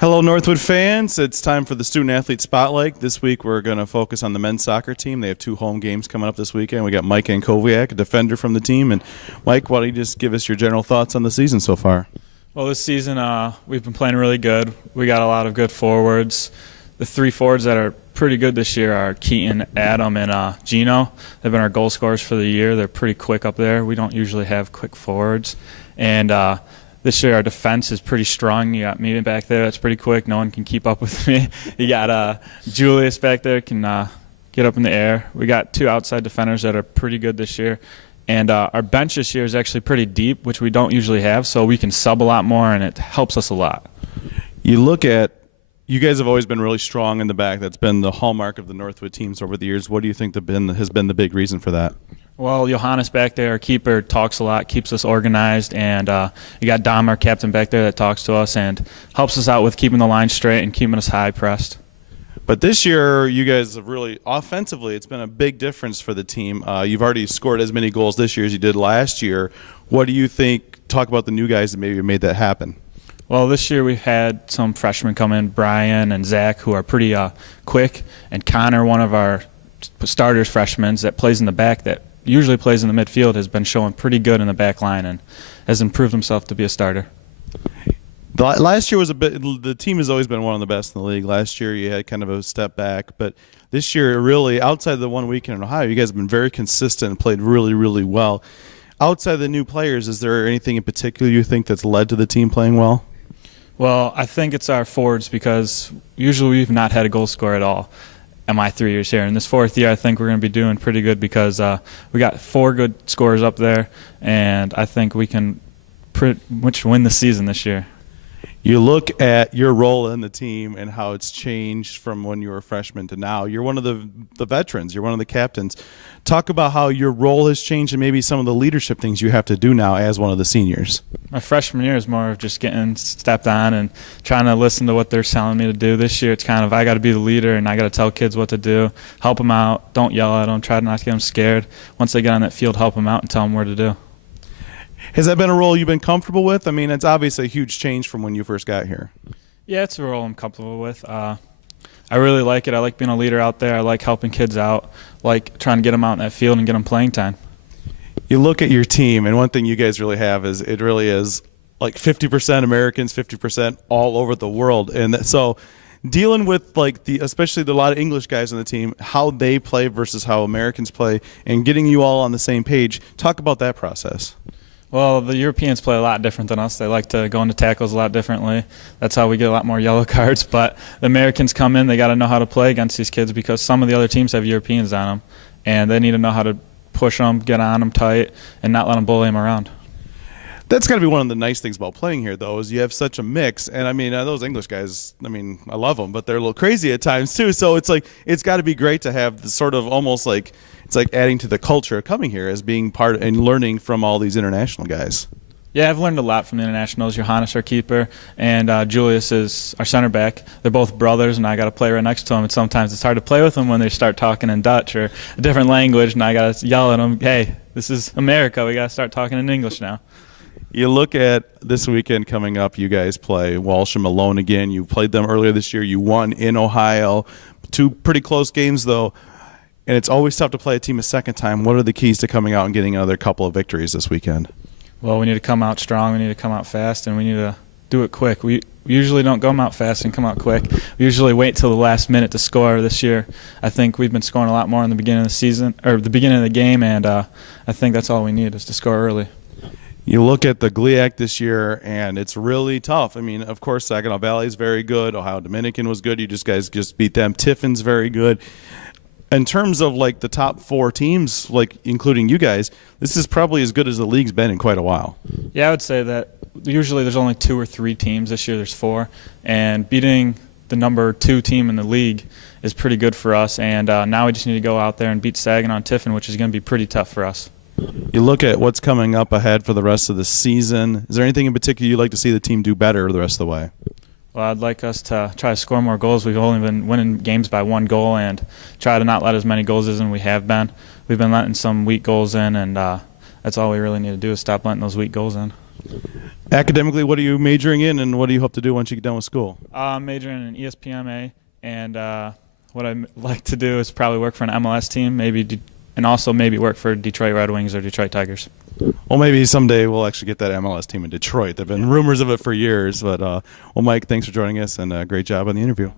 Hello, Northwood fans. It's time for the Student Athlete Spotlight. This week we're going to focus on the men's soccer team. They have two home games coming up this weekend. We got Mike Ankoviak, a defender from the team. And Mike, why don't you just give us your general thoughts on the season so far? Well, this season we've been playing really good. We got a lot of good forwards. The three forwards that are pretty good this year are Keaton, Adam, and Gino. They've been our goal scorers for the year. They're pretty quick up there. We don't usually have quick forwards. And this year our defense is pretty strong. You got me back there. That's pretty quick. No one can keep up with me. You got Julius back there can get up in the air. We got two outside defenders that are pretty good this year. And our bench this year is actually pretty deep, which we don't usually have, so we can sub a lot more, and it helps us a lot. You guys have always been really strong in the back. That's been the hallmark of the Northwood teams over the years. What do you think has been the big reason for that? Well, Johannes back there, our keeper, talks a lot, keeps us organized, and you got Dom, our captain, back there that talks to us and helps us out with keeping the line straight and keeping us high pressed. But this year, you guys have really, offensively, it's been a big difference for the team. You've already scored as many goals this year as you did last year. What do you think? Talk about the new guys that maybe made that happen. Well, this year we've had some freshmen come in, Brian and Zach, who are pretty quick, and Connor, one of our starters freshmen that plays in the back that usually plays in the midfield, has been showing pretty good in the back line and has improved himself to be a starter. Last year was the team has always been one of the best in the league. Last year you had kind of a step back, but this year really, outside of the 1 weekend in Ohio, you guys have been very consistent and played really, really well. Outside of the new players, is there anything in particular you think that's led to the team playing well? Well, I think it's our forwards because usually we've not had a goal scorer at all in my 3 years here. In this fourth year, I think we're going to be doing pretty good because we got four good scorers up there, and I think we can pretty much win the season this year. You look at your role in the team and how it's changed from when you were a freshman to now. You're one of the veterans. You're one of the captains. Talk about how your role has changed and maybe some of the leadership things you have to do now as one of the seniors. My freshman year is more of just getting stepped on and trying to listen to what they're telling me to do. This year it's kind of I got to be the leader and I got to tell kids what to do, help them out, don't yell at them, try not to get them scared. Once they get on that field, help them out and tell them where to do. Has that been a role you've been comfortable with? I mean, it's obviously a huge change from when you first got here. Yeah, it's a role I'm comfortable with. I really like it. I like being a leader out there. I like helping kids out, like trying to get them out in that field and get them playing time. You look at your team, and one thing you guys really have is it really is like 50% Americans, 50% all over the world. And so dealing with especially a lot of English guys on the team, how they play versus how Americans play, and getting you all on the same page, talk about that process. Well, the Europeans play a lot different than us. They like to go into tackles a lot differently. That's how we get a lot more yellow cards. But the Americans come in, they got to know how to play against these kids because some of the other teams have Europeans on them, and they need to know how to push them, get on them tight, and not let them bully them around. That's got to be one of the nice things about playing here, though, is you have such a mix. And, I mean, those English guys, I mean, I love them, but they're a little crazy at times, too. So it's got to be great to have the sort of almost like it's like adding to the culture of coming here as being part and learning from all these international guys. Yeah, I've learned a lot from the internationals. Johannes, our keeper, and Julius is our center back. They're both brothers, and I got to play right next to them. And sometimes it's hard to play with them when they start talking in Dutch or a different language, and I got to yell at them, hey, this is America. We got to start talking in English now. You look at this weekend coming up, you guys play Walsham alone again. You played them earlier this year. You won in Ohio. Two pretty close games, though. And it's always tough to play a team a second time. What are the keys to coming out and getting another couple of victories this weekend? Well, we need to come out strong. We need to come out fast, and we need to do it quick. We usually don't come out fast and come out quick. We usually wait till the last minute to score. This year, I think we've been scoring a lot more in the beginning of the season or the beginning of the game, and I think that's all we need is to score early. You look at the GLIAC this year, and it's really tough. I mean, of course, Saginaw Valley is very good. Ohio Dominican was good. You guys just beat them. Tiffin's very good. In terms of like the top four teams, like including you guys, this is probably as good as the league's been in quite a while. Yeah, I would say that usually there's only 2 or 3 teams. This year there's 4, and beating the number 2 team in the league is pretty good for us. And now we just need to go out there and beat Saginaw and Tiffin, which is going to be pretty tough for us. You look at what's coming up ahead for the rest of the season. Is there anything in particular you'd like to see the team do better the rest of the way? Well, I'd like us to try to score more goals. We've only been winning games by 1 goal and try to not let as many goals in as we have been. We've been letting some weak goals in, and that's all we really need to do is stop letting those weak goals in. Academically, what are you majoring in, and what do you hope to do once you get done with school? I'm majoring in ESPMA, and what I'd like to do is probably work for an MLS team, and also maybe work for Detroit Red Wings or Detroit Tigers. Well, maybe someday we'll actually get that MLS team in Detroit. There have been rumors of it for years. But, well, Mike, thanks for joining us, and great job on the interview.